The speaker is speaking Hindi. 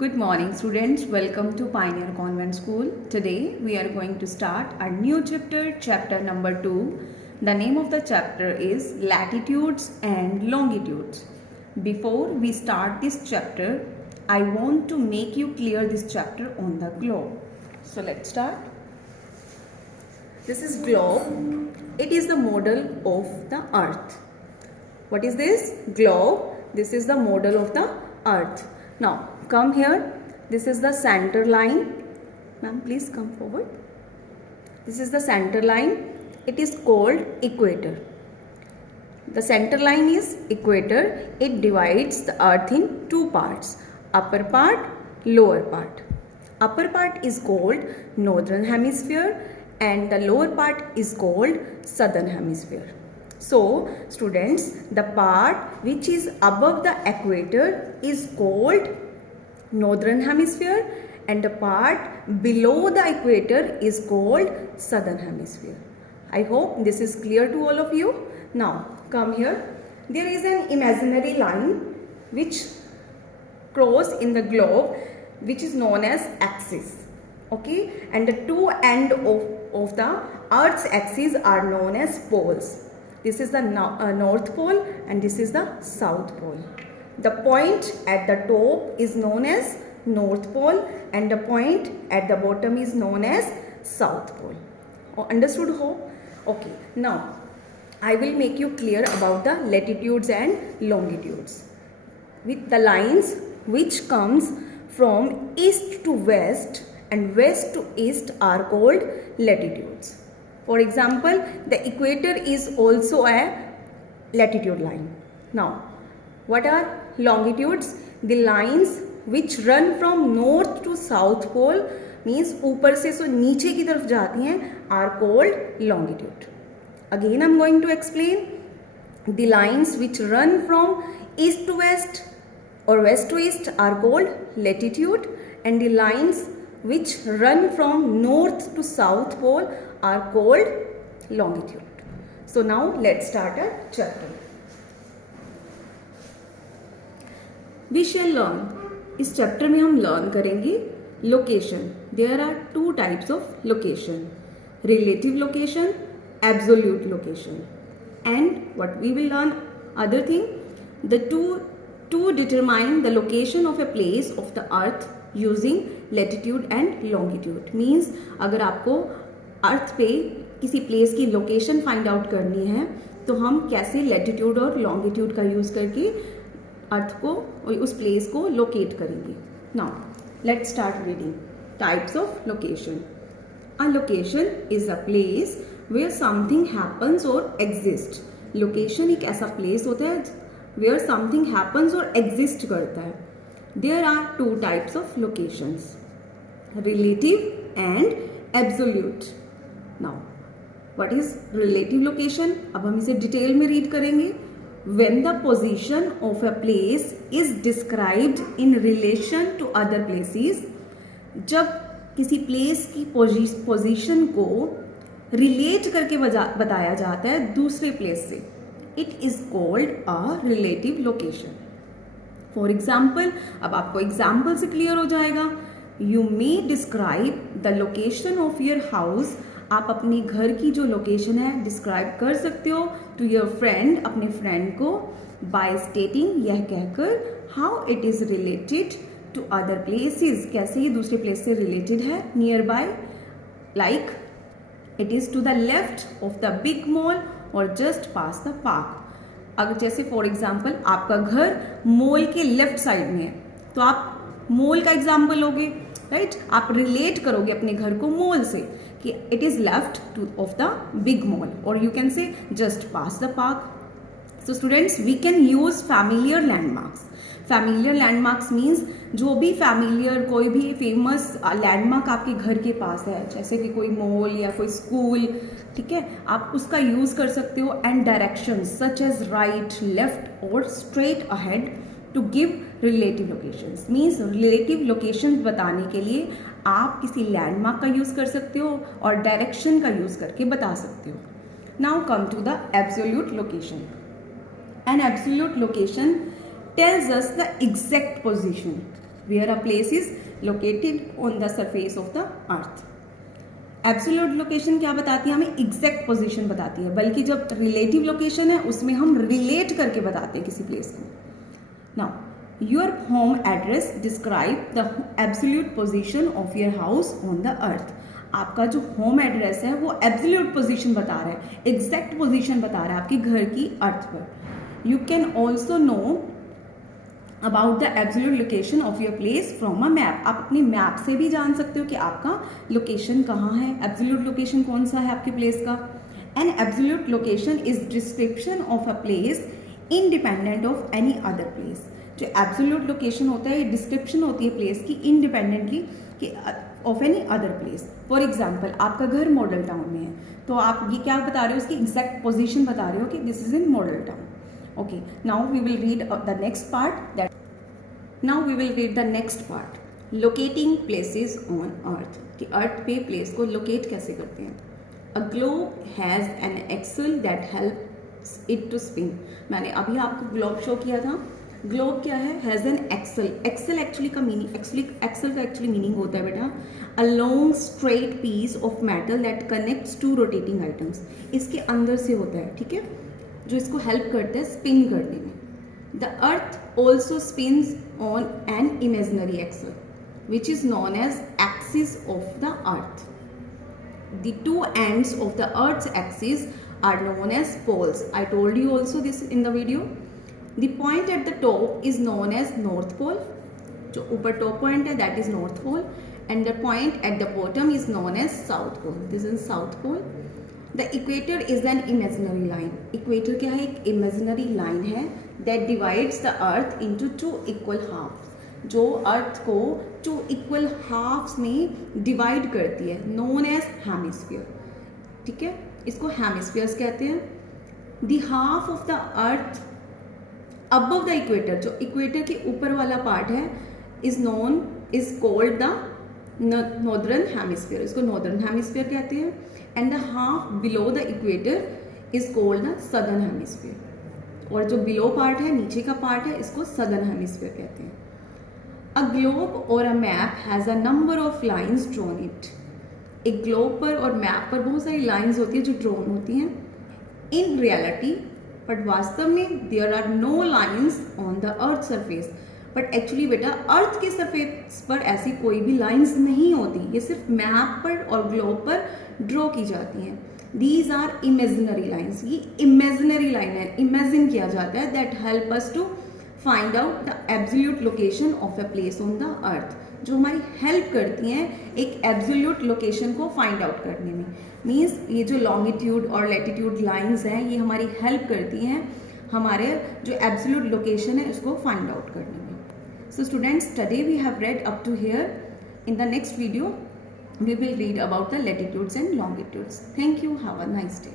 Good morning students, welcome to Pioneer Convent School. Today we are going to start a new chapter, chapter number 2. The name of the chapter is Latitudes and Longitudes. Before we start this chapter, I want to make you clear this chapter on the globe. So let's start. This is globe. It is the model of the earth. What is this? Globe. This is the model of the earth. Now come here. This is the center line. Ma'am, please come forward. This is the center line. It is called equator. The center line is equator. It divides the earth in two parts. Upper part, lower part. Upper part is called northern hemisphere and the lower part is called southern hemisphere. So students, the part which is above the equator is called northern hemisphere and the part below the equator is called southern hemisphere. I hope this is clear to all of you. Now come here. There is an imaginary line which cross in the globe which is known as axis. Okay, and the two ends of the earth's axis are known as poles. This is the north pole and this is the south pole. The point at the top is known as north pole and the point at the bottom is known as south pole. Understood ho? Okay, now I will make you clear about the latitudes and longitudes. With the lines which comes from east to west and west to east are called latitudes. For example, the equator is also a latitude line. Now, what are longitudes? The lines which run from north to south pole means ऊपर से so नीचे की तरफ जाती हैं are called longitude. Again, I am going to explain. The lines which run from east to west or west to east are called latitude, and the lines which run from north to south pole are called longitude. So now let's start a chapter. We shall learn. इस चैप्टर में हम लर्न करेंगे location. There are two types of location: relative location, absolute location. And what we will learn other thing, the two determine the location of a place of the earth using latitude and longitude. Means अगर आपको अर्थ पे किसी प्लेस की लोकेशन फाइंड आउट करनी है तो हम कैसे लैटिट्यूड और लॉन्गिट्यूड का यूज करके अर्थ को उस प्लेस को लोकेट करेंगे. Now let's start reading. Types of location. A location is a place where something happens और एग्जिस्ट. लोकेशन एक ऐसा प्लेस होता है वेयर समथिंग हैपन्स और एग्जिस्ट करता है. There are two types of locations, relative and absolute. Now what is relative location? अब हम इसे डिटेल में रीड करेंगे. When the position of a place is described in relation to other places. जब किसी प्लेस की पोजीशन को रिलेट करके बताया जाता है दूसरे प्लेस से, it is called a relative location. For example, अब आपको एग्जाम्पल से क्लियर हो जाएगा. You may describe the location of your house. आप अपने घर की जो लोकेशन है डिस्क्राइब कर सकते हो टू योर फ्रेंड, अपने फ्रेंड को, बाय स्टेटिंग, यह कहकर how it is related to other places. कैसे ये दूसरे प्लेस से रिलेटेड है. Nearby, like it is to the left of the big mall और जस्ट पास द पार्क. अगर जैसे फॉर एग्जाम्पल आपका घर मॉल के लेफ्ट साइड में है तो आप मॉल का एग्जाम्पल लोगे, राइट. आप रिलेट करोगे अपने घर को मॉल से कि it is left to of the big mall, और you can say just pass the park. So students, we can use familiar landmarks. Familiar landmarks means जो भी फैमिलियर कोई भी फेमस लैंडमार्क आपके घर के पास है, जैसे कि कोई मॉल या कोई स्कूल, ठीक है, आप उसका यूज कर सकते हो. And directions such as right, left और straight ahead to give relative locations. Means relative locations बताने के लिए आप किसी लैंडमार्क का यूज कर सकते हो और डायरेक्शन का यूज करके बता सकते हो. Now come to the absolute location. An absolute location tells us the exact position where a place is located on the surface of the earth. Absolute location क्या बताती है? हमें एग्जैक्ट पोजीशन बताती है, बल्कि जब रिलेटिव लोकेशन है उसमें हम रिलेट करके बताते हैं किसी प्लेस को. Now your home address describe the absolute position of your house on the अर्थ. आपका जो होम एड्रेस है वो एब्सोल्यूट पोजीशन बता रहा है, एग्जैक्ट पोजीशन बता रहा है आपके घर की अर्थ पर. You can also know about the absolute location of your place from a map. आप अपनी मैप से भी जान सकते हो कि आपका लोकेशन कहाँ है, एब्सोल्यूट लोकेशन कौन सा है आपके प्लेस का. N absolute location is description of a place independent of any other place. जो एब्सोल्यूट लोकेशन होता है ये डिस्क्रिप्शन होती है प्लेस की इंडिपेंडेंटली कि of any other place. For example आपका घर मॉडल टाउन में है तो आप ये क्या बता रहे हो, उसकी एग्जैक्ट पोजीशन बता रहे हो कि this is in model town. Okay, now we will read the next part. Now we will read the next part. Locating places on Earth. कि अर्थ पे प्लेस को लोकेट कैसे करते हैं. A globe has an axle that helps it to spin. मैंने अभी आपको ग्लोब शो किया था. ग्लोब क्या है? Has an axle. Axle actually का मीनिंग एक्सल का एक्चुअली मीनिंग होता है बेटा a long straight piece of metal that connects to rotating items. इसके अंदर से होता है, ठीक है, जो इसको हेल्प करते हैं स्पिन करने में. The earth also spins on an imaginary axle which is known as axis of the earth. The two ends of the earth's axis are known as poles. I told you also this in the video. The point at the top is known as north pole. जो ऊपर टॉप पॉइंट है that is north pole and the point at the bottom is known as south pole. This is south pole. The equator is an imaginary line. Equator क्या है? एक इमेजिनरी लाइन है that divides the earth into two equal half. जो अर्थ को टू इक्वल हाफ्स में डिवाइड करती है, नोन एज हेमिस्फीयर. ठीक है, इसको हेमिस्फीयर्स कहते हैं. The half of the earth above the equator, जो इक्वेटर के ऊपर वाला पार्ट है, is called the northern hemisphere. इसको नॉर्दर्न हेमिस्फीयर कहते हैं. And the half below the equator is called the southern hemisphere. और जो बिलो पार्ट है, नीचे का पार्ट है, इसको सदर्न हेमिस्फीयर कहते हैं. अ ग्लोब और a map has a number of lines drawn it. एक ग्लोब पर और मैप पर बहुत सारी लाइन्स होती है जो ड्रॉन होती हैं. इन रियलिटी, बट वास्तव में there are no lines on the earth surface. But actually बेटा अर्थ के सरफेस पर ऐसी कोई भी लाइंस नहीं होती. ये सिर्फ मैप पर और ग्लोब पर ड्रॉ की जाती हैं. These are imaginary lines. ये इमेजिनरी लाइन है, इमेजिन किया जाता है. That help us to find out the absolute location of a place on the earth. जो हमारी हेल्प करती हैं एक एब्सोल्यूट लोकेशन को फाइंड आउट करने में. मीन्स ये जो लॉन्गिट्यूड और लैटिट्यूड लाइन्स हैं ये हमारी हेल्प करती हैं हमारे जो एब्सोल्यूट लोकेशन है उसको फाइंड आउट करने में. So students, today we have read up to here. In the next video, we will read about the latitudes and longitudes. Thank you. Have a nice day.